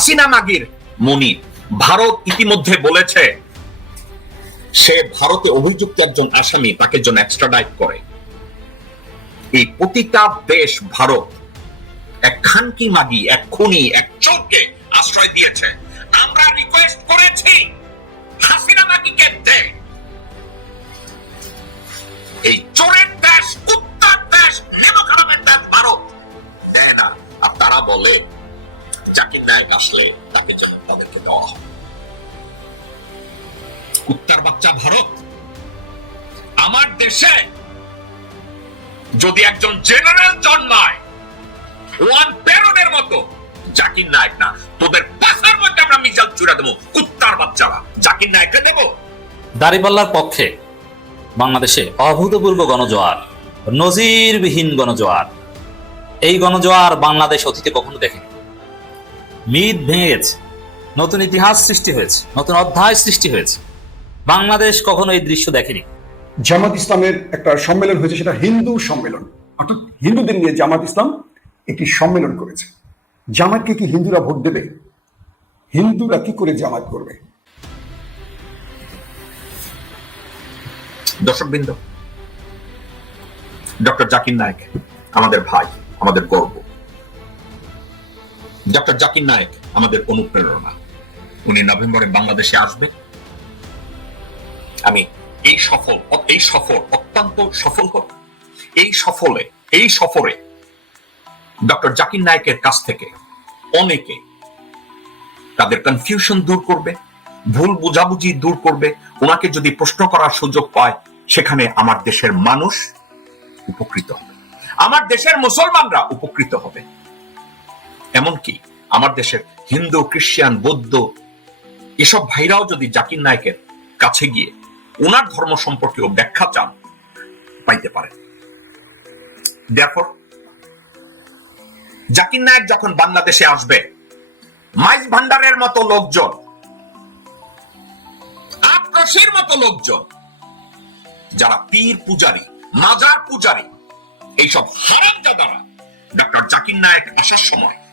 হাসিনা মাগির। মনি ভারত ইতিমধ্যে বলেছে, সে ভারতে অভিযুক্ত একজন আসামি, তাকে জন্য এক্সট্রাডাইট করে। এই প্রতিটা দেশ ভারত, এক খানকি মাগি, এক খুনি, এক চোরকে আশ্রয় দিয়েছে। আমরা রিকোয়েস্ট করেছি, হাসিনা মাগিকে দে। এই চোরের দেশ উত্তর দেশ হেমখানামের দেশ ভারত। না। আর তারা বলে জাকির নায়ক আসলে তাকে যেন তাদেরকে দেওয়া হবে কুত্তার বাচ্চা ভারত, আমার দেশে যদি একজন জেনারেল জন্মায়, ওয়ান মতো জাকির নায়ক না, তোদের পাশের মধ্যে আমরা মিজাল চুরা দেবো, কুত্তার বাচ্চারা। জাকির নায়ককে পক্ষে বাংলাদেশে অভূতপূর্ব গণজোয়ার, নজিরবিহীন গণজোয়ার। এই গণজোয়ার বাংলাদেশ অতীতে কখনো দেখেনি। মিথ ভেঙে গেছে নতুন ইতিহাস সৃষ্টি হয়েছে নতুন অধ্যায় সৃষ্টি হয়েছে। বাংলাদেশ কখনো এই দৃশ্য দেখেনি। জামাত ইসলামের একটা সম্মেলন হয়েছে সেটা হিন্দু সম্মেলন। অর্থাৎ হিন্দুদের নিয়ে জামাত ইসলাম একটি সম্মেলন করেছে। জামাতকে কি হিন্দুরা ভোট দেবে? হিন্দুরা কি করে জামাত করবে? দর্শকবৃন্দ ডক্টর জাকির নায়ক আমাদের ভাই আমাদের গর্ব। ডক্টর জাকির নায়ক আমাদের অনুপ্রেরণা। উনি নভেম্বরে বাংলাদেশে আসবে আমি এই সফল, এই সফর অত্যন্ত সফল হোক এই সফলে, এই সফরে ডক্টর জাকির নায়কের কাছ থেকে অনেকে তাদের কনফিউশন দূর করবে, ভুল বুঝাবুঝি দূর করবে। ওনাকে যদি প্রশ্ন করার সুযোগ পায়, সেখানে আমার দেশের মানুষ উপকৃত হবে। আমার দেশের মুসলমানরা উপকৃত হবে। এমনকি আমার দেশের হিন্দু, খ্রিস্টান, বৌদ্ধ, এসব ভাইরাও যদি জাকির নায়কের কাছে গিয়ে ওনার ধর্ম সম্পর্কেও ব্যাখ্যা চান, পাইতে পারেন। দেখো জাকির নায়ক যখন বাংলাদেশে আসবে, মাইজ ভান্ডারের মতো লোকজন, আক্রোশের মতো লোকজন, যারা পীর পূজারী, মাজার পূজারী, এইসব হারাম যাদারা ডক্টর জাকির নায়ক আসার সময়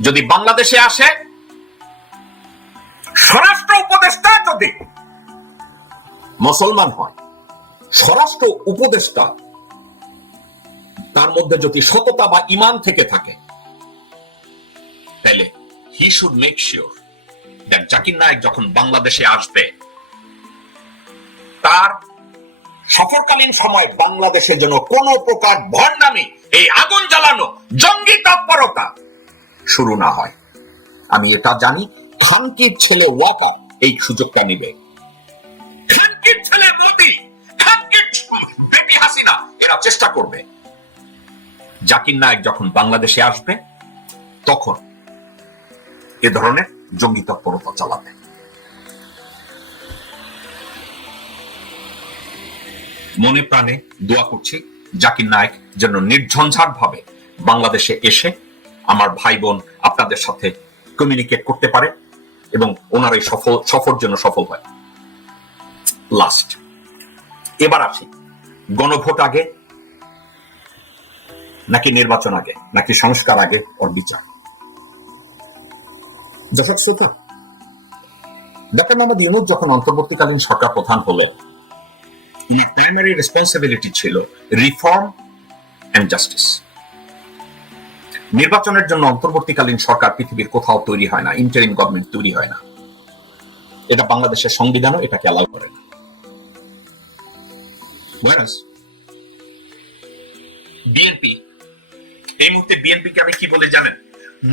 যদি বাংলাদেশে আসে, স্বরাষ্ট্র উপদেষ্টা যদি মুসলমান হয়, স্বরাষ্ট্র উপদেষ্টা, তার মধ্যে যদি সততা বা ইমান থেকে থাকে, তাহলে he should make sure that Zakir Naik যখন বাংলাদেশে আসবে, তার সফরকালীন সময় বাংলাদেশের জন্য কোনো প্রকার ভণ্ডামি, এই আগুন জ্বালানো, জঙ্গি তৎপরতা শুরু না হয়। আমি এটা জানি, খানকির ছেলে ওয়াকা এই সুযোগটা নিবে। খানকির ছেলে মোদি, খানকির বেবি হাসিনা, এরা চেষ্টা করবে। জাকির নায়ক যখন বাংলাদেশে আসবে, তখন এ ধরনের জঙ্গি তৎপরতা চালাবে। মনে প্রাণে দোয়া করছি জাকির নায়ক যেন নির্ঝঞ্ঝাট ভাবে বাংলাদেশে এসে আমার ভাই বোন আপনাদের সাথে কমিউনিকেট করতে পারে এবং ওনার এই সফল, সফর জন্য সফল হয়। লাস্ট এবার আসি। গণভোট আগে নাকি নির্বাচন আগে, নাকি সংস্কার আগে ওর বিচার? দর্শক শ্রোতা ডক্টর মোহাম্মদ ইউনুস যখন অন্তর্বর্তীকালীন সরকার প্রধান হলেন প্রাইমারি রেসপন্সিবিলিটি ছিল রিফর্ম এন্ড জাস্টিস নির্বাচনের জন্য অন্তর্বর্তীকালীন সরকার পৃথিবীর কোথাও তৈরি হয় না ইন্টারিম গভর্নমেন্ট তৈরি হয় না। এটা বাংলাদেশের সংবিধানও এটাকে অ্যালাউ করে না। বিএনপি এই মুহূর্তে বিএনপি কে আমি কি বলে জানেন?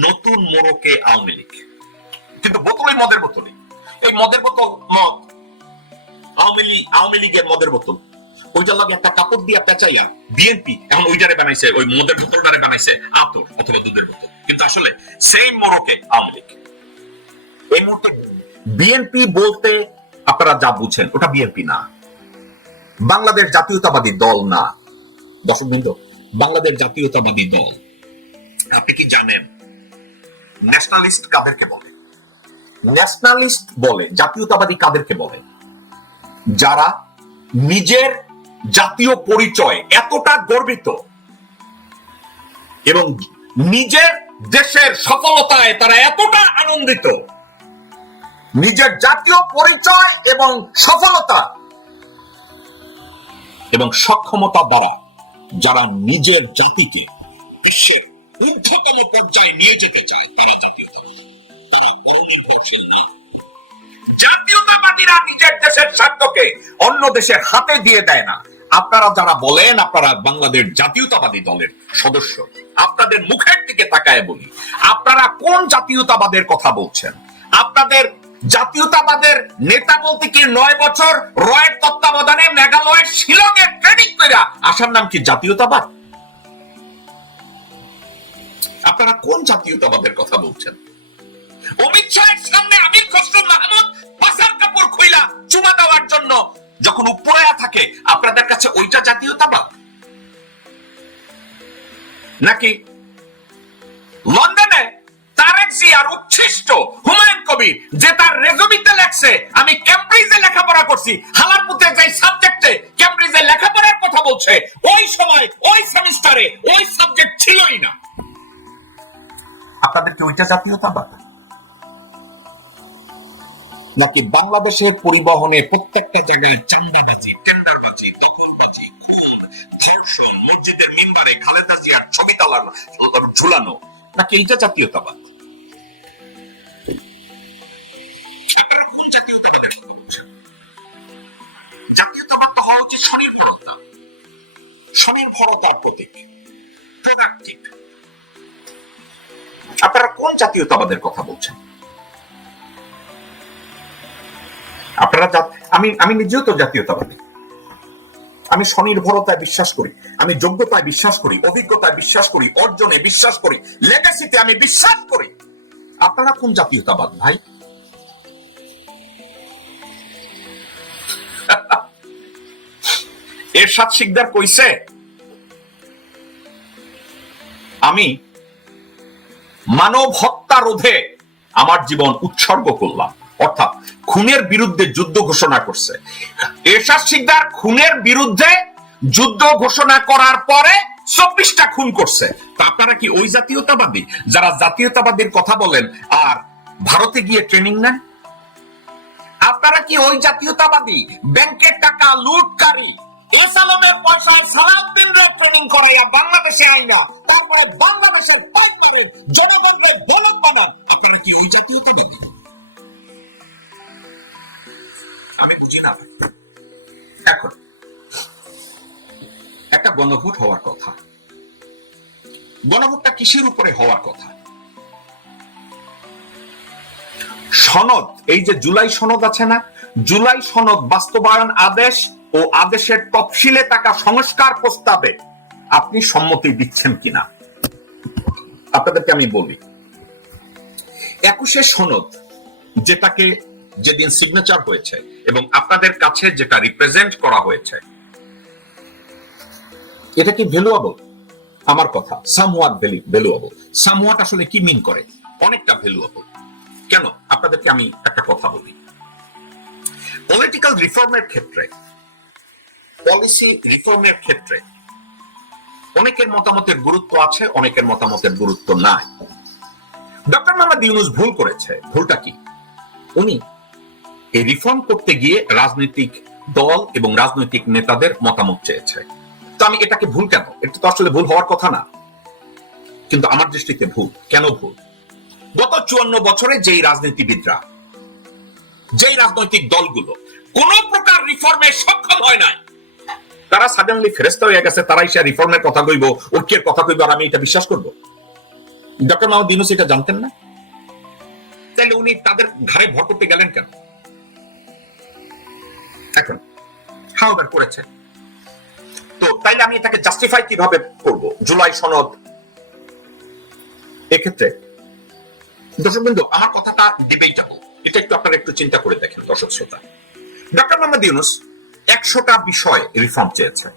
নতুন মোড়কে আওয়ামী লীগ। কিন্তু বোতলে মদের বোতলে এই মদের বোতল মদ, আওয়ামী লীগ, আওয়ামী লীগের মদের বোতল। একটা কাপড় দিয়া পেঁচাইয়া বিএনপি এখন ওইটারে বানাইছে, ওই মদের বোতলটারে বানাইছে, আতর অথবা দুধের বোতল। কিন্তু আসলে মোড়কে আওয়ামী লীগ। এই মুহূর্তে বিএনপি বলতে আপনারা যা বুঝছেন, ওটা বিএনপি না। বাংলাদেশ জাতীয়তাবাদী দল না। দর্শক বিন্দু, বাংলাদেশ জাতীয়তাবাদী দল। আপনি কি জানেন ন্যাশনালিস্ট কাদেরকে বলে? ন্যাশনালিস্ট বলে, জাতীয়তাবাদী কাদেরকে বলে? যারা নিজের জাতীয় পরিচয় এতটা গর্বিত। এবং নিজের দেশের সফলতায় তারা এতটা আনন্দিত। নিজের জাতীয় পরিচয় এবং সফলতা। এবং সক্ষমতা দ্বারা যারা নিজের জাতিকে বিশ্বের ঊর্ধ্বতম পর্যায়ে নিয়ে যেতে চায় তারা জাতীয়তাবাদী তারা পরনির্ভরশীল না। জাতীয়তাবাদীরা নিজের দেশের স্বার্থকে অন্য দেশের হাতে দিয়ে দেয় না। আপনারা যারা বলেন, আপনারা বাংলাদেশ জাতীয়তাবাদী দলের সদস্য। আপনাদের মুখের দিকে তাকায় বলি। আপনারা কোন জাতীয়তাবাদের কথা বলছেন? আপনাদের জাতীয়তাবাদের নেতা বলতে কি নয় বছর রয়ের তত্ত্বাবধানে মেঘালয়ের শিলংয়ে ট্রেনিং করে আসার নাম কি জাতীয়তাবাদ? আপনারা কোন জাতীয়তাবাদের কথা বলছেন? অমিত শাহের সামনে আমির খসরু মাহমুদ পাশার কাপড় খুইলা চুমা দেওয়ার জন্য যখন উপরে থাকে, আপনাদের কাছে ওইটা জাতীয়তাবাদ নাকি লন্ডনে তারেক জিয়ার উচ্ছিষ্ট হুমায়ুন কবির, যে তার রেজুমিতে লেখছে, আমি ক্যামব্রিজে লেখাপড়া করছি হালারপুতে যাই সাবজেক্টে ক্যামব্রিজে লেখাপড়ার কথা বলছে, ওই সময়, ওই সেমিস্টারে, ওই সাবজেক্ট ছিলই না। আপনাদের কি ওইটা জাতীয়তাবাদ নাকি বাংলাদেশের পরিবহনে প্রত্যেকটা জায়গায় চান্দাবাজি, টেন্ডারবাজি, দখলবাজি, খুন ধর্ষণ মসজিদের মিম্বারে খালেদা জিয়ার ছবি তালানো ঝুলানো, নাকি এইটা জাতীয়তাবাদ? আপনারা কোন জাতীয়তাবাদের কথা বলছেন? আপনারা আমি আমি নিজেও তো জাতীয়তাবাদী। আমি স্বনির্ভরতায় বিশ্বাস করি, আমি যোগ্যতায় বিশ্বাস করি, অভিজ্ঞতায় বিশ্বাস করি, অর্জনে বিশ্বাস করি লেগাসিতে আমি বিশ্বাস করি। আপনারা কোন জাতীয়তাবাদ ভাই? এরশাদ শিকদার কইছে, আমি মানব হত্যা রোধে আমার জীবন উৎসর্গ করলাম। অর্থাৎ খুনের বিরুদ্ধে যুদ্ধ ঘোষণা করছে। এরশাদ শিকদার খুনের বিরুদ্ধে যুদ্ধ ঘোষণা করার পরে চব্বিশটা খুন করছে। তা আপনারা কি ওই জাতীয়তাবাদী? যারা জাতীয়তাবাদীর কথা বলেন, আর ভারতে গিয়ে ট্রেনিং নেন? আপনারা কি ওই জাতীয়তাবাদী? ব্যাংকের টাকা লুটকারী। এসালামের পয়সায় সালাউদ্দিন ট্রেনিং করাইয়া বাংলাদেশে আইনা তারপরে বাংলাদেশের পাইকারি জনগণকে বলক বানান আপনারা কি ওই জাতীয়তাবাদী? না এখন একটা গণভোট হওয়ার কথা। গণভোটটা কিসের উপরে হওয়ার কথা? সনদ, এই যে জুলাই সনদ আছে না, জুলাই সনদ বাস্তবায়ন আদেশ ও আদেশের তফসিলে থাকা সংস্কার প্রস্তাবে আপনি সম্মতি দিচ্ছেন কিনা? আপনাদেরকে আমি বলি, একুশে সনদ যেটাকে যেদিন সিগনেচার হয়েছে এবং আপনাদের কাছে যেটা রিপ্রেজেন্ট করা হয়েছে। এটা কি ভ্যালুয়েবল আমার কথা সামওয়াট ভ্যালুয়েবল সামওয়াট আসলে কি মিন করে? অনেকটা ভ্যালুয়েবল কেন? আপনাদেরকে আমি একটা কথা বলি। পলিটিক্যাল রিফর্মের ক্ষেত্রে পলিসি রিফর্মের ক্ষেত্রে অনেকের মতামতের গুরুত্ব আছে, অনেকের মতামতের গুরুত্ব নাই। ডক্টর মোহাম্মদ ইউনুস ভুল করেছে। ভুলটা কি? উনি রিফর্ম করতে গিয়ে রাজনৈতিক দল এবং রাজনৈতিক নেতাদের মতামত চেয়েছে। তো আমি এটাকে ভুল কেন? এটা তো আসলে ভুল হওয়ার কথা না। কিন্তু আমার দৃষ্টিতে ভুল। কেন ভুল? গত চুয়ান্ন বছরে যেই রাজনীতিবিদরা, যেই রাজনৈতিক দলগুলো কোন প্রকার রিফর্মে সক্ষম হয় নাই, তারা সাডেনলি ফেরেস্তা হয়ে গেছে, তারাই সে রিফর্মের কথা কইব ঐক্যের কথা কইব, আর আমি এটা বিশ্বাস করব। ডক্টর মাহমুদ ইউনুস এটা জানতেন না? তাহলে উনি তাদের ঘাড়ে ভর করতে গেলেন কেন? এখন করেছে। তো তাইলে আমি এটাকে জাস্টিফাই কীভাবে করব? জুলাই সনদ। এক্ষেত্রে, দর্শক বিন্দু, আমার কথাটা এটা একটু আপনারা একটু চিন্তা করে দেখেন, দর্শক শ্রোতা। ডক্টর মোহাম্মদ ইউনুস একশোটা বিষয় রিফর্ম চেয়েছে।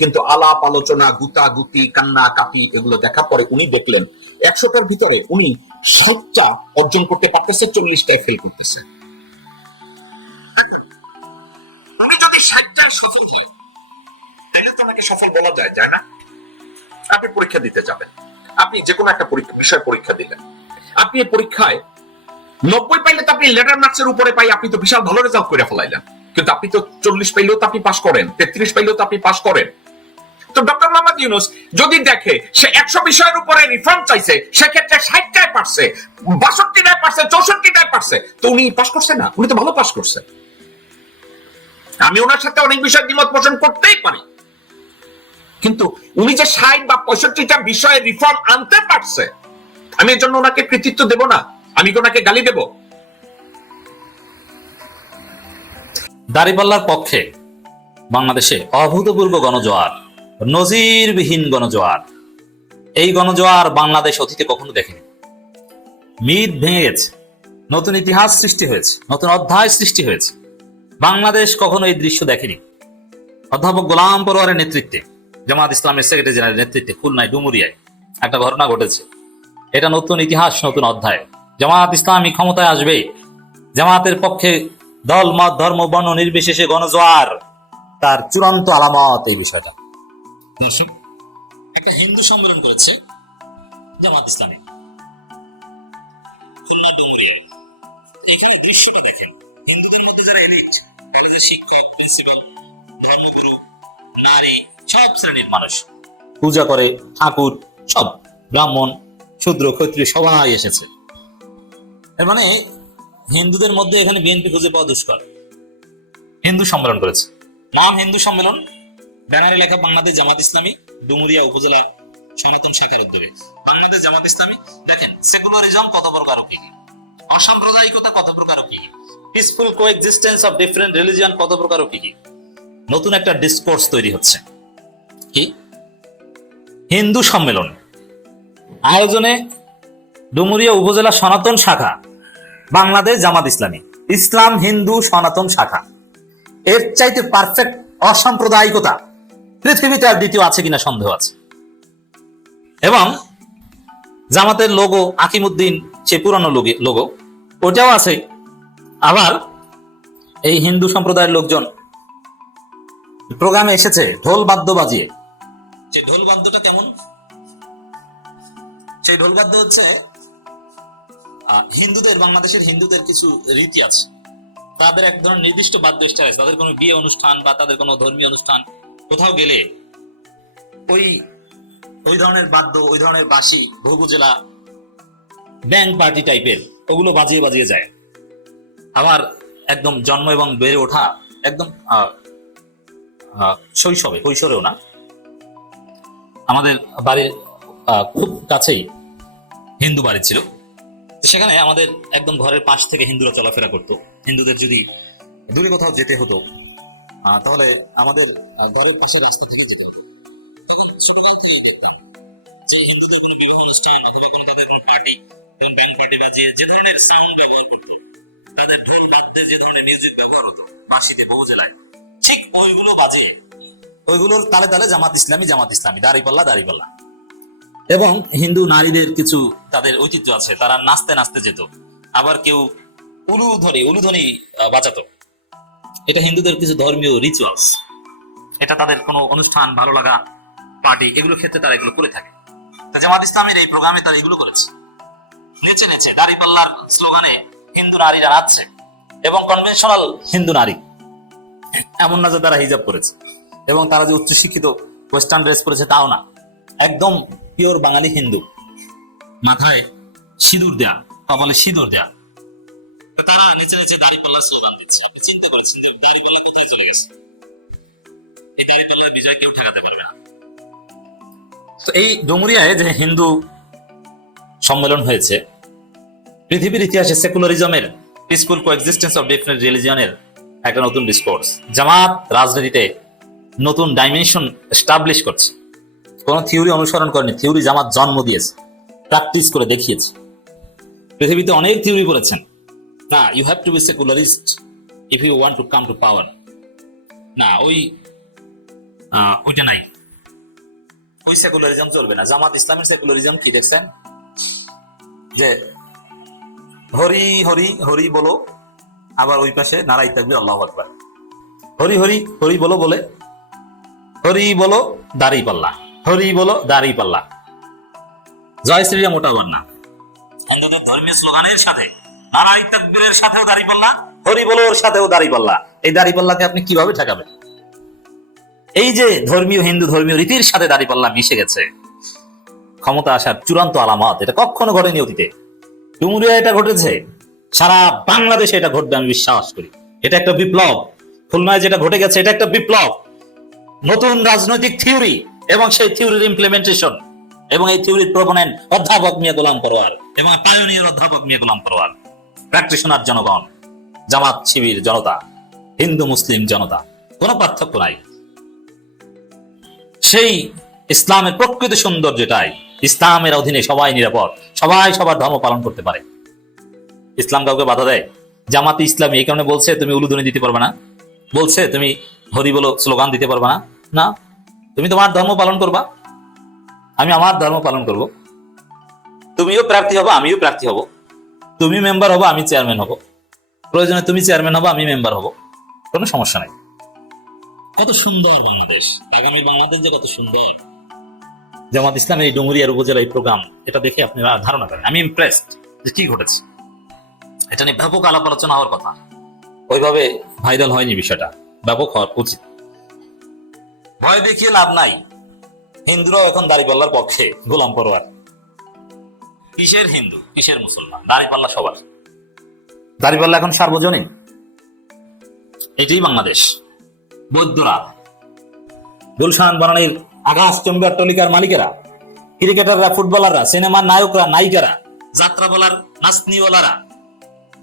কিন্তু আলাপ, আলোচনা গুতা গুতি কান্না কাটি এগুলো দেখার পরে উনি দেখলেন, একশোটার ভিতরে উনি ষাটটা অর্জন করতে পারতেছে, চল্লিশটায় ফেল করতেছে। সফল হয় তাইলে তো ওনাকে সফল বলা যায় যায় না? আপনি পরীক্ষা দিতে যাবেন। আপনি যে কোনো একটা পরীক্ষা বিষয় পরীক্ষা দিলেন আপনি এই পরীক্ষায় নব্বই পাইলে তো আপনি লেটার মার্কসের উপরে পাই, আপনি তো বিশাল ভালো রেজাল্ট করে ফেলাইলেন। কিন্তু আপনি তো চল্লিশ পাইলেও তো আপনি পাস করেন, তেত্রিশ পাইলেও তো আপনি পাস করেন। তো ডক্টর মোহাম্মদ ইউনুস যদি দেখে সে একশো বিষয়ের উপরে রিফর্ম চাইছে, সেক্ষেত্রে ষাটটায় পারছে, বাষট্টিটায় পারছে, চৌষট্টিটায় পারছে, তো উনি পাস করছে না? উনি তো ভালো পাস করছে। আমি ওনার সাথে অনেক বিষয় দ্বিমত পোষণ করতেই পারি। কিন্তু উনি যে ষাট বা পঁয়ষট্টিটা বিষয়ে রিফর্ম আনতে পারছে, আমি এর জন্য ওনাকে কৃতিত্ব দেব না, আমি ওনাকে গালি দেব? দাঁড়িপাল্লার পক্ষে বাংলাদেশে অভূতপূর্ব গণজোয়ার, নজিরবিহীন গণজোয়ার। এই গণজোয়ার বাংলাদেশ অতীতে কখনো দেখেনি। মিথ ভেঙে গেছে। নতুন ইতিহাস সৃষ্টি হয়েছে, নতুন অধ্যায় সৃষ্টি হয়েছে। বাংলাদেশ কখনো এই দৃশ্য দেখেনি। অধ্যাপক গোলাম পরোয়ারের নেতৃত্বে, জামাত ইসলামের সেক্রেটারি জেনারেল নেতৃত্বে খুলনায় ডুমুরিয়ায় একটা ঘটনা ঘটেছে। এটা নতুন ইতিহাস, নতুন অধ্যায়। জামাত ইসলামী ক্ষমতায় আসবে। জামাতের পক্ষে দল, মত, ধর্ম, বর্ণ নির্বিশেষে গণজোয়ার। তার চূড়ান্ত আলামত এই বিষয়টা। দর্শক, একটা হিন্দু সম্মেলন করেছে জামাত ইসলামী। খুলনা ডুমুরিয়ায়। শিক্ষক, প্রিন্সিপাল, ধর্মগুরু, নারী, সব শ্রেণির মানুষ। পূজা করে ঠাকুর, সব ব্রাহ্মণ, শূদ্র, ক্ষত্রিয় সবাই এসেছে। এর মানে হিন্দুদের মধ্যে এখানে বিএনপি খুঁজে পাওয়া দুষ্কর। হিন্দু সম্মেলন করেছে। মহান হিন্দু সম্মেলন, ব্যানারে লেখা বাংলাদেশ জামাত ইসলামী, ডুমুরিয়া উপজেলা সনাতন শাখার উদ্যোগে। বাংলাদেশ জামাত ইসলামী, দেখেন সেকুলারিজম কত প্রকার কি? অসাম্প্রদায়িকতা কত প্রকার কি? Peaceful coexistence of different religion কত প্রকার ও কি কি? নতুন একটা ডিসকোর্স তৈরি হচ্ছে। কি? হিন্দু সম্মেলন। আয়োজনে ডুমুরিয়া উপজেলা সনাতন শাখা, বাংলাদেশ জামাত ইসলামী, ইসলাম হিন্দু সনাতন শাখা। এর চাইতে পারফেক্ট অসাম্প্রদায়িকতা, পৃথিবীতে আর দ্বিতীয় আছে কিনা সন্দেহ আছে। এবং জামাতের লোগো আকিমুদ্দিন, সে পুরানো লোগো ওটাও আছে আবার এই হিন্দু সম্প্রদায়ের লোকজন প্রোগ্রামে এসেছে ঢোল বাদ্য বাজিয়ে। যে ঢোল বাদ্যটা কেমন? সেই ঢোল বাদ্য হচ্ছে হিন্দুদের, বাংলাদেশের হিন্দুদের কিছু রীতি আছে। তাদের এক ধরনের নির্দিষ্ট বাদ্য স্টাইল আছে। তাদের কোনো বিয়ে অনুষ্ঠান বা তাদের কোনো ধর্মীয় অনুষ্ঠান কোথাও গেলে ওই ওই ধরনের বাদ্য, ওই ধরনের বাসি বাঁশি জেলা, ব্যাংক পার্টি টাইপের, ওগুলো বাজিয়ে বাজিয়ে যায়। আমার একদম জন্ম এবং বেড়ে ওঠা একদম শৈশবে, কৈশোরেও না। আমাদের বাড়ির খুব কাছেই হিন্দু বাড়ি ছিল। সেখানে আমাদের একদম ঘরের পাশ থেকে হিন্দুরা চলাফেরা করতো। হিন্দুদের যদি দূরে কোথাও যেতে হতো তাহলে আমাদের ঘরের পাশে রাস্তা থেকে যেতে হতো। যে হিন্দুদের পার্টি যে ধরনের সাউন্ড ব্যবহার করতো। তাদের ঢোল বাদ্যে যে ধরনের মিউজিক ব্যবহার হতো বাঁশিতে বহু জেলায়। ঠিক ওইগুলো বাজে। ওইগুলোর তালে তালে জামাত ইসলামী জামাত ইসলামী দাড়িপাল্লা দাড়িপাল্লা। এবং হিন্দু নারীদের কিছু তাদের ঐতিহ্য আছে তারা নাচতে নাচতে যেত। আবার কেউ উলু ধরে উলুধ্বনি আহ, বাজাতো। এটা হিন্দুদের কিছু ধর্মীয় রিচুয়ালস এটা তাদের কোনো অনুষ্ঠান ভালো লাগা পার্টি এগুলো ক্ষেত্রে তারা এগুলো করে থাকে। তো জামাত ইসলামের এই প্রোগ্রামে তারা এগুলো করেছে। নেচে নেচে দাড়িপাল্লার স্লোগানে হিন্দু নারীরা নাচছে এবং কনভেনশনাল হিন্দু নারী। এমন না যে তারা হিজাব করেছে এবং তারা যে উচ্চশিক্ষিত ওয়েস্টার্ন ড্রেস পরেছে তাও না। একদম পিওর বাঙালি হিন্দু। মাথায় সিঁদুর দেয়া, কপালে সিঁদুর দেয়া। তারা নিচে নিচে দাড়িপাল্লা স্লোগান দিচ্ছে। আপনি চিন্তা করছেন যে দাড়িপাল্লা কোথায় চলে গেছে? এই দাড়িপাল্লার বিজয় কেউ ঠেকাতে পারবে না। তো এই ডুমুরিয়ায় যে হিন্দু সম্মেলন হয়েছে পৃথিবীর ইতিহাসে সেকুলারিজমের পিসফুল কোএক্সিস্টেন্স অফ ডিফারেন্ট রিলিজিয়নের একটা নতুন ডিসকোর্স জামাত রাজনীতিতে নতুন ডাইমেনশন এস্টাবলিশ করছে। কোন থিওরি অনুসরণ করেনি থিওরি জামাত জন্ম দিয়েছে প্র্যাকটিস করে দেখিয়েছে। পৃথিবীতে অনেক থিওরি বলেছেন। না you have to be secularist if you want to come to power না, ওই ওইটা নাই। ওই সেকুলারিজম চলবে না। জামাত ইসলামের সেকুলারিজম কি দেখছেন? যে হরি হরি হরি বলো। আবার ওই পাশে নারাই থাকবে, আল্লাহ আকবার। হরি হরি হরি বলো বলে। হরি বলো দাড়ি পাল্লা। হরি বলো দাড়ি পাল্লা। জয় শ্রীরাম ওটা না। হিন্দুদের ধর্মীয় স্লোগানের সাথে নারাই তাকবীরের সাথেও দাড়ি পাল্লা, হরি বলোর সাথেও দাড়ি পাল্লা। এই দাড়ি পাল্লাকে আপনি কীভাবে ঠেকাবেন? এই যে ধর্মীয়, হিন্দু ধর্মীয় রীতির সাথে দাড়ি পাল্লা মিশে গেছে, ক্ষমতা আসার চূড়ান্ত আলামত, এটা কখনো ঘটেনি অতীতে। ডুমুরিয়া এটা ঘটেছে? সারা বাংলাদেশে এটা ঘটবে, আমি বিশ্বাস করি। এটা একটা বিপ্লব। খুলনায় যেটা ঘটে গেছে, এটা একটা বিপ্লব। নতুন রাজনৈতিক থিওরি এবং সেই থিওরির ইমপ্লিমেন্টেশন এবং এই থিওরির প্রপোনেন্ট অধ্যাপক মিয়া গোলাম পরোয়ার এবং পায়োনিয়র অধ্যাপক মিয়া গোলাম পরোয়ার। প্র্যাকটিশনার জনগণ, জামাত শিবির জনতা, হিন্দু মুসলিম জনতা, কোনো পার্থক্য নাই। সেই ইসলামের প্রকৃত সৌন্দর্যটাই ইসলামের অধীনে সবাই নিরাপদ, সবাই সবার ধর্ম পালন করতে পারে। ইসলাম কাউকে বাধা দেয়? জামাতে ইসলামী এই কারণে বলছে, তুমি উলুধনি দিতে পারবে না। বলছে, তুমি হরি বলো, স্লোগান দিতে পারবে না। না, তুমি তোমার ধর্ম পালন করবা। আমি আমার ধর্ম পালন করব। তুমিও প্রার্থী হব, আমিও প্রার্থী হব। তুমি মেম্বার হব, আমি চেয়ারম্যান হব। প্রয়োজনে তুমি চেয়ারম্যান হব, আমি মেম্বার হব। কোনো সমস্যা নাই। কত সুন্দর বাংলাদেশ। আগামী বাংলাদেশ যে কত সুন্দর। জামাত ইসলামের এই ডুমুরিয়ার উপজেলা এই প্রোগ্রাম, এটা দেখে আপনি ধারণা করেন আমি ইমপ্রেসড যে কি ঘটেছে। এটা নিয়ে ব্যাপক আলাপ আলোচনা হওয়ার কথা। ওইভাবে ভাইরাল হয়নি বিষয়টা। ব্যাপক হওয়ার উচিত। ভয় দেখিয়ে লাভ নাই। হিন্দুরাও এখন দাড়িপাল্লার পক্ষে গোলাম পরোয়ার। কিসের হিন্দু? কিসের মুসলমান? দাড়িপাল্লা সবার। দাড়িপাল্লা এখন সার্বজনীন। এটাই বাংলাদেশ। বৈদ্যরা গুলশান বনানীর আকাশ চম্বার টলিকার মালিকেরা, ক্রিকেটাররা, ফুটবলাররা, সিনেমার নায়করা, নায়িকারা, যাত্রা বলার নাচনিওয়ালারা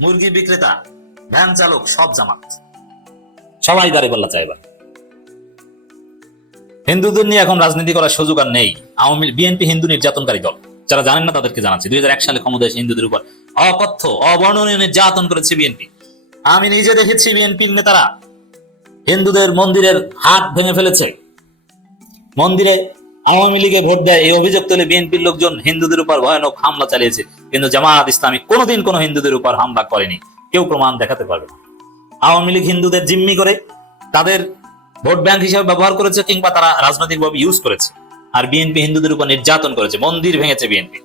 মুরগি বিক্রেতা, ভ্যান চালক, সব জামাত। সবাই দাঁড়িপাল্লা চাইবা হিন্দুদের নিয়ে এখন রাজনীতি করার সুযোগ আর নেই। আওয়ামী বিএনপি হিন্দু নির্যাতনকারী দল। যারা জানেন না তাদেরকে জানাচ্ছি। দুই হাজার এক সালে ক্ষমতা এসে হিন্দুদের উপর অকথ্য, অবর্ণনীয় নির্যাতন করেছে বিএনপি। আমি নিজে দেখেছি বিএনপির নেতারা। হিন্দুদের মন্দিরের হাত ভেঙে ফেলেছে। মন্দিরে আওয়ামী লীগে ভোট দেয় এই অভিযোগ তুলে বিএনপির লোকজন হিন্দুদের উপর ভয়ানক হামলা চালিয়েছে। কিন্তু জামাত ইসলামী কোনোদিন কোনো হিন্দুদের উপর হামলা করেনি। কেউ প্রমাণ দেখাতে পারবে না। আওয়ামী লীগ হিন্দুদের জিম্মি করে তাদের ভোট ব্যাংক হিসেবে ব্যবহার করেছে কিংবা তারা রাজনৈতিকভাবে ইউজ করেছে। আর বিএনপি হিন্দুদের উপর নির্যাতন করেছে। মন্দির ভেঙেছে বিএনপি।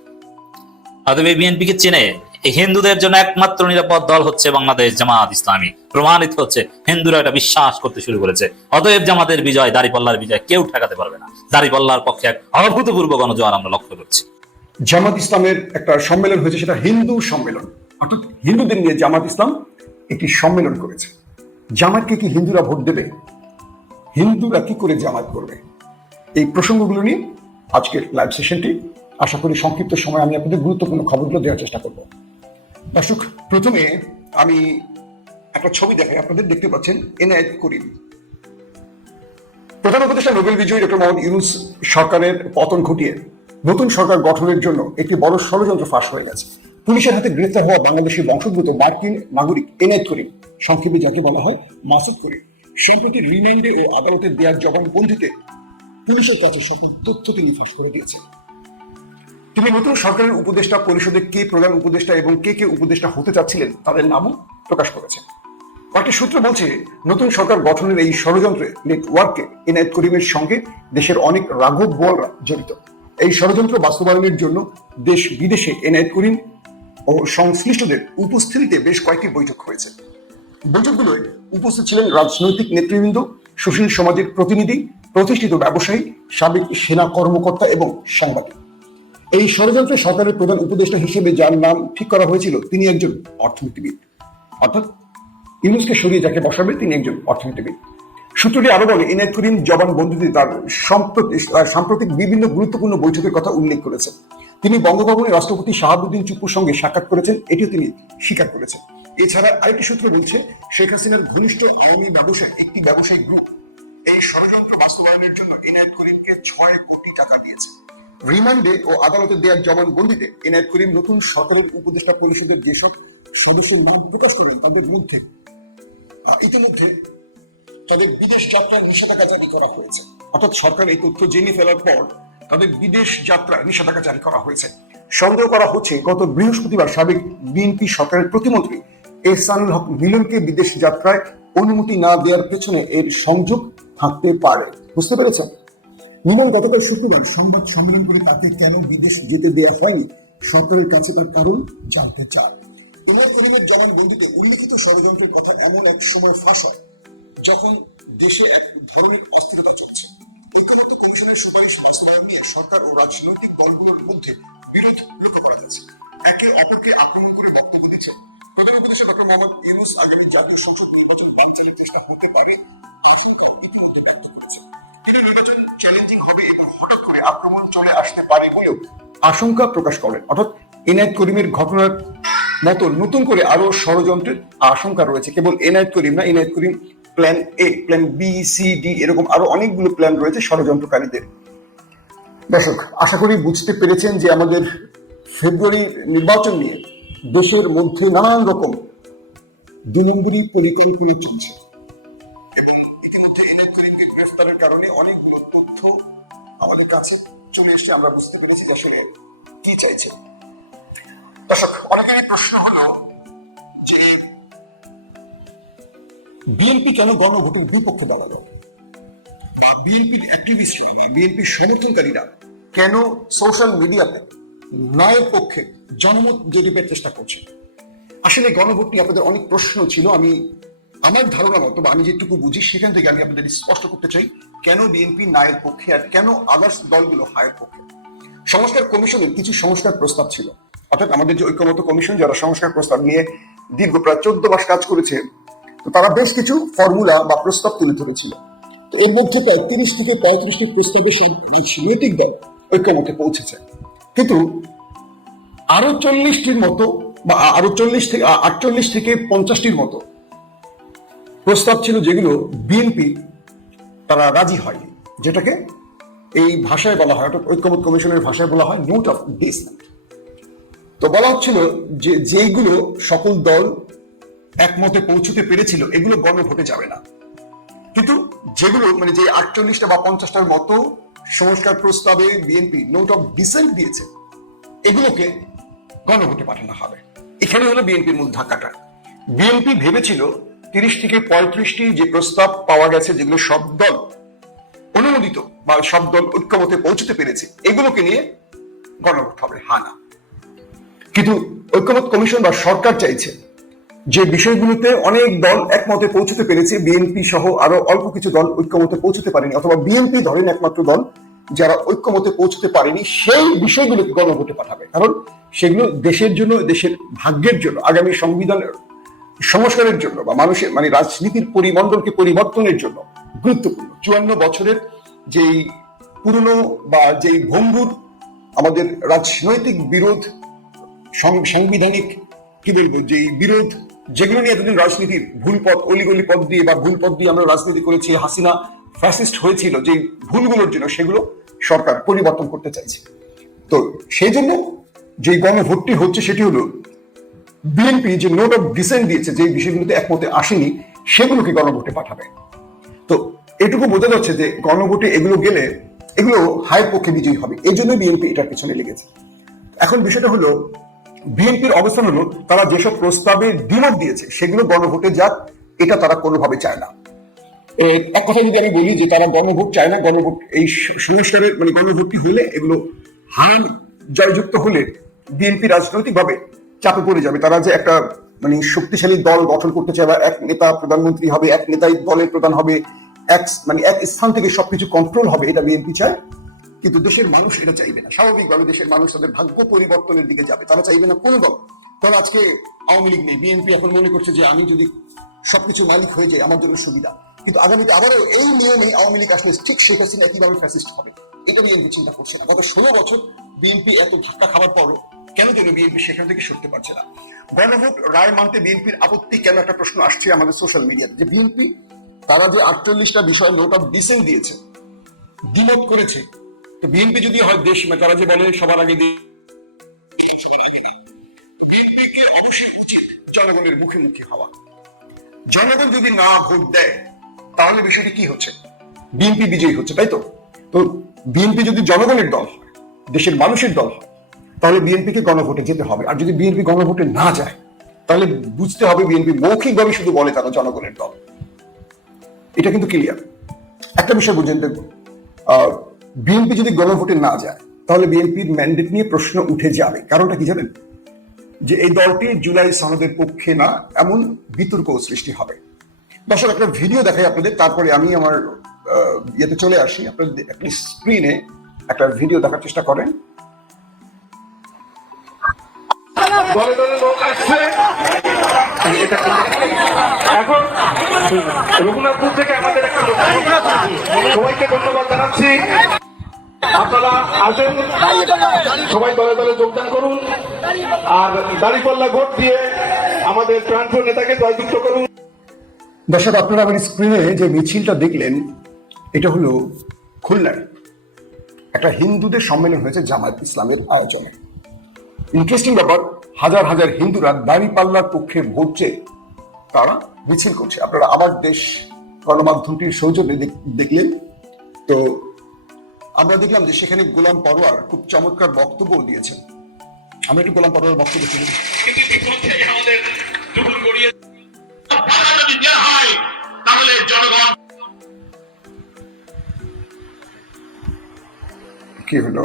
অতএব এই বিএনপি কে চিনে হিন্দুদের জন্য একমাত্র নিরাপদ দল হচ্ছে বাংলাদেশ জামাত ইসলামী। প্রমাণিত হচ্ছে, হিন্দুরা এটা বিশ্বাস করতে শুরু করেছে। অতএব জামাতের বিজয়, দাড়িপাল্লার বিজয় কেউ ঠেকাতে পারবে না। দাড়িপাল্লার পক্ষে এক অভূতপূর্ব গণজোয়ার আমরা লক্ষ্য করছি। জামাত ইসলামের একটা সম্মেলন হয়েছে, সেটা হিন্দু সম্মেলন। অর্থাৎ হিন্দুদের নিয়ে জামাত ইসলাম একটি সম্মেলন করেছে। জামাতকে কি হিন্দুরা ভোট দেবে? হিন্দুরা কি করে জামাত করবে? এই প্রসঙ্গগুলো নিয়ে আজকের লাইভ সেশনটি। আশা করি সংক্ষিপ্ত সময় আমি আপনাদের গুরুত্বপূর্ণ খবরগুলো দেওয়ার চেষ্টা করব। দর্শক, প্রথমে আমি একটা ছবি দেখাই, আপনাদের দেখতে পাচ্ছেন এনআইট করিম। প্রধান উপদেষ্টা নোবেল বিজয়ী ডক্টর মোহাম্মদ ইউনুস সরকারের পতন ঘটিয়ে নতুন সরকার গঠনের জন্য একটি বড় ষড়যন্ত্র ফাঁস হয়ে গেছে। পুলিশের হাতে গ্রেফতার হওয়া বাংলাদেশি বংশোদ্ভূত মার্কিন নাগরিক এনআইট করিম, সংক্ষেপে যাকে বলা হয় মাসুদ করিম, সম্প্রতি রিমাইন্ডে ও আদালতের দেওয়ার জবানবন্দিতে পুলিশের কাছে সব তথ্য তিনি ফাঁস করে দিয়েছেন। তিনি নতুন সরকারের উপদেষ্টা পরিষদে কে প্রধান উপদেষ্টা এবং কে কে উপদেষ্টা হতে চাচ্ছিলেন, তাদের নামও প্রকাশ করেছেন কয়েকটি সূত্র বলছে, নতুন সরকার গঠনের এই ষড়যন্ত্রে নেটওয়ার্কে এনায়েত করিমের সঙ্গে দেশের অনেক রাঘব বোয়ালরা জড়িত। এই ষড়যন্ত্র বাস্তবায়নের জন্য দেশ বিদেশে এনায়েত করিম ও সংশ্লিষ্টদের উপস্থিতিতে বেশ কয়েকটি বৈঠক হয়েছে। বৈঠকগুলোয় উপস্থিত ছিলেন রাজনৈতিক নেতৃবৃন্দ, সুশীল সমাজের প্রতিনিধি, প্রতিষ্ঠিত ব্যবসায়ী, সাবেক সেনা কর্মকর্তা এবং সাংবাদিক। এই ষড়যন্ত্রে সরকারের প্রধান উপদেষ্টা হিসেবে যার নাম ঠিক করা হয়েছিল, তিনি একজন অর্থনীতিবিদ। অর্থাৎ ইউনুসকে সরিয়ে যাকে বসাবে, তিনি একজন অর্থনীতিবিদ। সূত্রটি আরও বলে ইনায়ত করিম জবানবন্দিতে তার সম্প্রতি সাম্প্রতিক বিভিন্ন গুরুত্বপূর্ণ বৈঠকের কথা উল্লেখ করেছেন। তিনি বঙ্গভবনে রাষ্ট্রপতি শাহাবুদ্দিন চুপুর সঙ্গে সাক্ষাৎ করেছেন, এটিও তিনি স্বীকার করেছেন। এছাড়া আরেকটি সূত্র বলছে, শেখ হাসিনার ঘনিষ্ঠ আওয়ামী ব্যবসায় একটি ব্যবসায়িক গ্রুপ এই ষড়যন্ত্র বাস্তবায়নের জন্য ইনায়ত করিমকে ছয় কোটি টাকা দিয়েছে। রিমান্ডে ও আদালতে দেওয়ার জবানবন্দিতে এনআইট করিম নতুন সরকারের উপদেষ্টা পরিষদের যেসব সদস্যের নাম প্রকাশ করেন তাদের মধ্যে ইতিমধ্যে তাদের বিদেশ যাত্রার নিষেধাজ্ঞা জারি করা হয়েছে। অর্থাৎ সরকার এই তথ্য জেনে ফেলার পর তাদের বিদেশ যাত্রার নিষেধাজ্ঞা জারি করা হয়েছে। সন্দেহ করা হচ্ছে গত বৃহস্পতিবার সাবেক বিএনপি সরকারের প্রতিমন্ত্রী এহসানুল হক মিলনকে বিদেশ যাত্রায় অনুমতি না দেওয়ার পেছনে এর সংযোগ থাকতে পারে। বুঝতে পেরেছেন? মিলন গতকাল শুক্রবার সংবাদ সম্মেলন করে তাকে কেন বিদেশ যেতে দেয়া হয়নি? সরকারের কাছে তার কারণ জানতে চান। উমর করিমের জবানবন্দিতে উল্লিখিত ষড়যন্ত্রের কথা এমন এক সময় ফাঁস, যখন দেশে এক ধরনের অস্থিরতা চলছে। সুপারিশ নিয়ে সরকার ও রাজনৈতিক দলগুলোর মধ্যে বিরোধ লক্ষ্য করা যাচ্ছে একে অপরকে আক্রমণ করে বক্তব্য দিচ্ছে প্রধান উপদেষ্টা ডক্টর মোহাম্মদ ইউনুস। আগামী জাতীয় সংসদ নির্বাচন বানচালের চেষ্টা করতে পারে আশঙ্কা ইতিমধ্যে ব্যক্ত নির্বাচন চ্যালেঞ্জিং হবে এবং হঠাৎ করে আক্রমণ চলে আসতে পারে বলেও আশঙ্কা প্রকাশ করেন। অর্থাৎ এনায়েত করিমের ঘটনার মতো নতুন করে আরও ষড়যন্ত্রের আশঙ্কা রয়েছে। কেবল এনায়েত করিম না Enayet Karim plan A plan B C D এরকম আরও অনেকগুলো প্ল্যান রয়েছে ষড়যন্ত্রকারীদের। দর্শক আশা করি বুঝতে পেরেছেন যে আমাদের ফেব্রুয়ারি নির্বাচন নিয়ে দেশের মধ্যে নানান রকম দুই নম্বরই পরিকল্পনা চলছে। আমরা বুঝতে পেরেছি যে আসলে কি চাইছে। দর্শক, অনেকের প্রশ্ন হলো যে, বিএনপি কেন গণভোটের বিপক্ষে দাঁড়াল? সমর্থনকারীরা কেন সোশ্যাল মিডিয়াতে ন্যায়ের পক্ষে জনমত জরিপের চেষ্টা করছে? আসলে গণভোট নিয়ে আপনাদের অনেক প্রশ্ন ছিল, আমি আমার ধারণা মতো আমি যেটুকু বুঝি, সেখান থেকে আমি আপনাদের স্পষ্ট করতে চাই, কেন বিএনপি ন্যায়ের পক্ষে আর কেন আদার্স দলগুলো হায়ের পক্ষে? সংস্কার কমিশনের কিছু সংস্কার প্রস্তাব ছিল। অর্থাৎ আমাদের যে ঐক্যমত কমিশন, যারা সংস্কার প্রস্তাব নিয়ে দীর্ঘ প্রায় চোদ্দ মাস কাজ করেছে, তো তারা বেশ কিছু ফর্মুলা বা প্রস্তাব তুলে ধরেছিল। তো এর মধ্যে প্রায় তিরিশ থেকে পঁয়ত্রিশটি প্রস্তাবে রাজনৈতিক দল ঐক্যমতে পৌঁছেছে। কিন্তু আরও চল্লিশটির মতো বা আরও চল্লিশ থেকে আটচল্লিশ থেকে পঞ্চাশটির মতো প্রস্তাব ছিল যেগুলো বিএনপি তারা রাজি হয়নি, যেটাকে এই ভাষায় বলা হয়, অর্থাৎ ঐক্যমত কমিশনের ভাষায় বলা হয় নোট অফ ডিসমেন্ট তো বলা হচ্ছিল যে যেইগুলো সকল দল একমতে পৌঁছতে পেরেছিল, এগুলো গণভোটে যাবে না। কিন্তু যেগুলো মানে যে আটচল্লিশটা বা পঞ্চাশটার মতো সংস্কার প্রস্তাবে বিএনপি নোট অফ ডিসেন্ট দিয়েছে, এগুলোকে গণভোটে পাঠানো হবে। এখানে হলো বিএনপির মূল ধাক্কাটা। বিএনপি ভেবেছিল তিরিশ থেকে পঁয়ত্রিশটি যে প্রস্তাব পাওয়া গেছে, যেগুলো সব দল অনুমোদিত বা সব দল ঐক্যমতে পৌঁছতে পেরেছে, এগুলোকে নিয়ে গণভোট হবে হানা কিন্তু ঐক্যমত কমিশন বা সরকার চাইছে যে বিষয়গুলোতে অনেক দল একমতে পৌঁছতে পেরেছে, বিএনপি সহ আরও অল্প কিছু দল ঐক্যমতে পৌঁছতে পারেনি, অথবা বিএনপি ধরেন একমাত্র দল যারা ঐক্যমতে পৌঁছতে পারেনি, সেই বিষয়গুলোকে গণভোটে পাঠাবে। কারণ সেগুলো দেশের জন্য, দেশের ভাগ্যের জন্য, আগামী সংবিধানের সংস্কারের জন্য বা মানুষের মানে রাজনীতির পরিমণ্ডলকে পরিবর্তনের জন্য গুরুত্বপূর্ণ। চুয়ান্ন বছরের যেই পুরনো বা যেই ভঙ্গুর আমাদের রাজনৈতিক বিরোধ সাংবিধানিক কি বলব যে বিরোধ, যেগুলো নিয়ে এতদিন রাজনীতির ভুল পথ অলিগলি পথ দিয়ে বা ভুল পথ দিয়ে আমরা রাজনীতি করেছি, হাসিনা ফ্যাসিস্ট হয়েছিল যে ভুলগুলোর জন্য সেগুলো সরকার পরিবর্তন করতে চাইছে। তো সেই জন্য যে গণভোটটি হচ্ছে সেটি হলো বিএনপি যে নোট অফ ডিসেন্ট দিয়েছে, যে বিষয়গুলোতে একমতে আসেনি, সেগুলোকে গণভোটে পাঠাবে। তো এটুকু বোঝা যাচ্ছে যে গণভোটে এগুলো গেলে এগুলো হায়ের পক্ষে বিজয়ী হবে। এই জন্য বিএনপি এটার পেছনে লেগেছে। এখন বিষয়টা হলো, বিএনপির অবস্থান হলো, তারা যেসব প্রস্তাবে দ্বিমত দিয়েছে, সেগুলো গণভোটে যাক, এটা তারা কোনোভাবে চায় না। এক কথা যদি আমি বলি যে তারা গণভোট চায় না, গণভোট এই সংস্কারের মানে গণভোটটি হলে এগুলো হার জয়যুক্ত হলে বিএনপি রাজনৈতিকভাবে চাপে পড়ে যাবে। তারা যে একটা মানে শক্তিশালী দল গঠন করতে চায় বা এক নেতা প্রধানমন্ত্রী হবে, এক নেতাই দলের প্রধান হবে, এক মানে এক স্থান থেকে সবকিছু কন্ট্রোল হবে, এটা বিএনপি চায়। কিন্তু দেশের মানুষ এটা চাইবে না। স্বাভাবিকভাবে দেশের মানুষ তাদের ভাগ্য পরিবর্তনের দিকে যাবে। তারা চাইবে না কোন দল। তাহলে আজকে আওয়ামী লীগ নেই। বিএনপি এখন মনে করছে যে আমি যদি সবকিছু মালিক হয়ে যাই, আমার জন্য সুবিধা। কিন্তু আগামীতে আবারও এই নিয়মে আওয়ামী লীগ আসলে ঠিক শেখ হাসিনা কীভাবে ফ্যাসিস্ট হবে। এটা বিএনপি চিন্তা করছে না। গত ষোলো বছর বিএনপি এত ধাক্কা খাবার পরও কেন যেন বিএনপি সেখান থেকে সরতে পারছে না? গণভোট রায় মানতে বিএনপির আপত্তি কেন? একটা প্রশ্ন আসছে আমাদের সোশ্যাল মিডিয়াতে যে বিএনপি তারা যে আটচল্লিশটা বিষয় নোট অফ ডিসেন্ট দিয়েছে, দ্বিমত করেছে, তো বিএনপি যদি হয় দেশ তারা যে বলে সবার আগে জনগণের মুখে মুখে হওয়া। জনগণ যদি না ভোট দেয়, তাহলে বিষয়টি কি হচ্ছে? বিএনপি বিজয়ী হচ্ছে, তাই তো? তো বিএনপি যদি জনগণের দল দেশের মানুষের দল হয় তাহলে বিএনপিকে গণভোটে যেতে হবে। আর যদি বিএনপি গণভোটে না যায়, তাহলে বুঝতে হবে বিএনপি মৌখিকভাবে শুধু বলে তারা জনগণের দল। এটা কিন্তু ক্লিয়ার একটা বিষয় বুঝেন দেখুন বিএনপি যদি গণভোটে না যায়, তাহলে বিএনপির ম্যান্ডেট নিয়ে প্রশ্ন উঠে যাবে। কারণটা কি জানেন? যে এই দলটি জুলাই সনদের পক্ষে না, এমন বিতর্ক সৃষ্টি হবে। দর্শক, একটা ভিডিও দেখাই আপনাদের। তারপরে আমি আমার ইয়েতে চলে আসি। আপনাদের আপনি স্ক্রিনে একটা ভিডিও দেখার চেষ্টা করেন। যোগদান করুন। আর দিয়ে আমাদের নেতাকে করুন। দর্শক, আপনারা আমার স্ক্রিনে যে মিছিলটা দেখলেন, এটা হলো খুলনার একটা হিন্দুদের সম্মেলন হয়েছে জামায়াত ইসলামের আয়োজনে। ইন্টারেস্টিং ব্যাপার, হাজার হাজার হিন্দুরা দাঁড়িপাল্লার পক্ষে ভোট চেয়ে তারা মিছিল করছে। আপনারা আমার দেশ গণমাধ্যমটির সৌজন্যে দেখলেন। তো আমরা দেখলাম যে সেখানে গোলাম পরোয়ার খুব চমৎকার বক্তব্য দিয়েছেন। আমরা একটু গোলাম পরোয়ার বক্তব্য শুনি। কি হলো?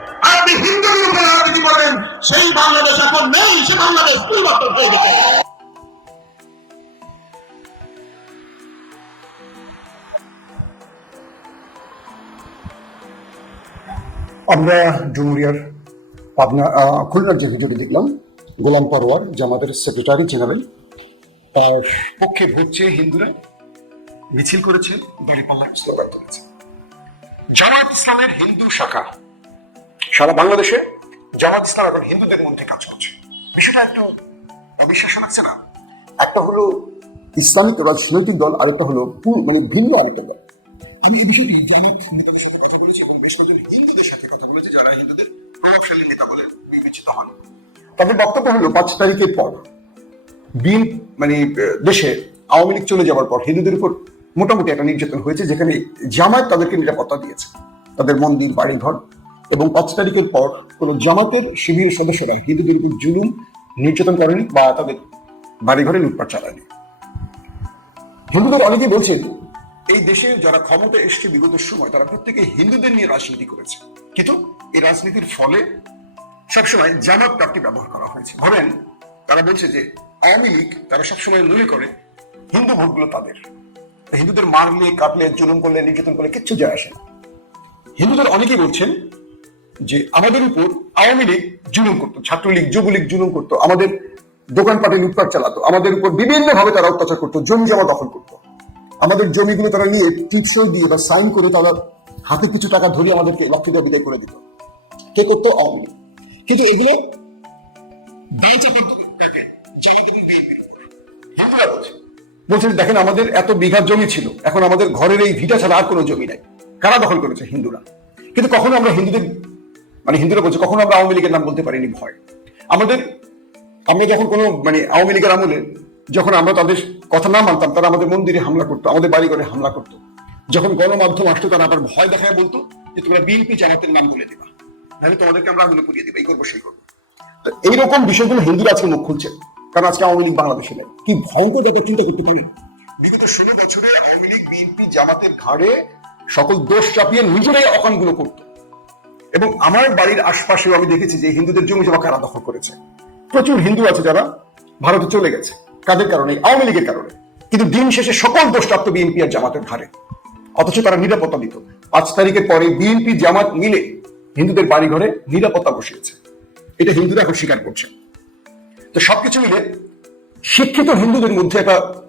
আপনি হিন্দুদের উপরে রাজনীতি করেন সেই বাংলাদেশ এখন নেই, সে বাংলাদেশ পরিবর্তন হয়ে গেছে। আমরা ডুমুরিয়ার পাবনা খুলনার যে ভিডিওটি দেখলাম, গোলাম পরোয়ার জামাতের সেক্রেটারি জেনারেল তার পক্ষে ভোট চেয়ে হিন্দুরা মিছিল করেছে দাঁড়িপাল্লা স্লোগান তুলেছে। জামাত ইসলামের হিন্দু শাখা। সারা বাংলাদেশে জামাত ইসলাম এখন হিন্দুদের মধ্যে কাজ করছে। বিষয়টা একটু অবিশ্বাস্য লাগছে না? একটা হলো ইসলামিক রাজনৈতিক দল, আরেকটা হলো মানে ভিন্ন আরেকটা দল। আমি এই বিষয়টি জামাত নেতাদের সাথে কথা বলেছি এবং বেশ কয়েকজন হিন্দুদের সাথে কথা বলেছি যারা হিন্দুদের প্রভাবশালী নেতা বলে বিবেচিত হন। তাদের বক্তব্য হলো, পাঁচ তারিখের পর বিন মানে দেশে আওয়ামী লীগ চলে যাওয়ার পর হিন্দুদের উপর মোটামুটি একটা নির্যাতন হয়েছে, যেখানে জামায়াত তাদেরকে নিরাপত্তা দিয়েছে। তাদের মন্দির, বাড়িঘর এবং পাঁচ তারিখের পর কোন জামাতের শিবিরের সদস্যরা হিন্দুদের জুলুম নির্যাতন করেনি বা তাদের বাড়িঘরে লুটপাট চালায়নি। হিন্দুদের অনেকেই বলছেন, এই দেশে যারা ক্ষমতা এসছে বিগত সময়, তারা প্রত্যেকে হিন্দুদের নিয়ে রাজনীতি করেছে। কিন্তু এই রাজনীতির ফলে সবসময় জামাত প্রাপ্তি ব্যবহার করা হয়েছে। ধরেন, তারা বলছে যে, আওয়ামী লীগ তারা সবসময় মনে করে, হিন্দু ভোটগুলো তাদের। হিন্দুদের মারলে কাটলে জুলুম করলে, নির্যাতন করলে কিচ্ছু যায় আসে হিন্দুদের অনেকেই বলছেন যে আমাদের উপর আওয়ামী লীগ জুলুম করতো, ছাত্রলীগ, যুবলীগ জুলুম করতো, আমাদের দোকানপাটে লুটপাট চালাতো, আমাদের উপর বিভিন্ন ভাবে তারা অত্যাচার করতো জমি জমা দখল করতো। আমাদের জমিগুলো তারা নিয়ে টিপসই দিয়ে বা সাইন করে তারা হাতে কিছু টাকা ধরে আমাদেরকে লক্ষ্মীটা বিদায় করে দিত। কে করতো? আওয়ামী লীগ। কিন্তু এগুলো বলছেন, দেখেন, আমাদের এত বিঘা জমি ছিল, এখন আমাদের ঘরের এই ভিটা ছাড়া আর কোনো জমি নাই। কারা দখল করেছে? হিন্দুরা। কিন্তু কখনো আমরা হিন্দুদের মানে হিন্দুরা বলছে, কখনো আমরা আওয়ামী লীগের নাম বলতে পারিনি, ভয়। আমাদের, আমরা যখন কোনো মানে আওয়ামী লীগের আমলে যখন আমরা তাদের কথা না মানতাম, তারা আমাদের মন্দিরে হামলা করতো, আমাদের বাড়ি ঘরে হামলা করতো। যখন গণমাধ্যম আসতো, তারা আবার ভয় দেখায় বলতো যে তোমরা বিএনপি জামাতের নাম বলে দিবা। তাহলে তোমাদেরকে আমরা আগুনে পুড়িয়ে দিবা, এই করব, সেই করব। তো এইরকম বিষয়গুলো হিন্দুরা আজকে মুখ খুলছে, কারণ আজকে আওয়ামী লীগ বাংলাদেশে নেই। কি ভয়ঙ্কর ব্যাপার চিন্তা করতে পারেন? বিগত ষোলো বছরে আওয়ামী লীগ, বিএনপি, জামাতের ঘাড়ে সকল দোষ চাপিয়ে নিজেরাই অকানগুলো করত। এবং আমার বাড়ির আশপাশেও আমি দেখেছি যে হিন্দুদের জমি জমা কারা দখল করেছে। প্রচুর হিন্দু আছে যারা ভারতে চলে গেছে, কাদের কারণে? আওয়ামী লীগের কারণে। কিন্তু দিন শেষে সকল দোষ বিএনপি আর জামাতের ঘাড়ে। অথচ তারা নিরাপত্তা দিত। পাঁচ তারিখের পরে বিএনপি, জামাত মিলে হিন্দুদের বাড়ি ঘরে নিরাপত্তা বসিয়েছে। এটা হিন্দুরা এখন স্বীকার করছে। তো সবকিছু মিলে শিক্ষিত হিন্দুদের মধ্যে একটা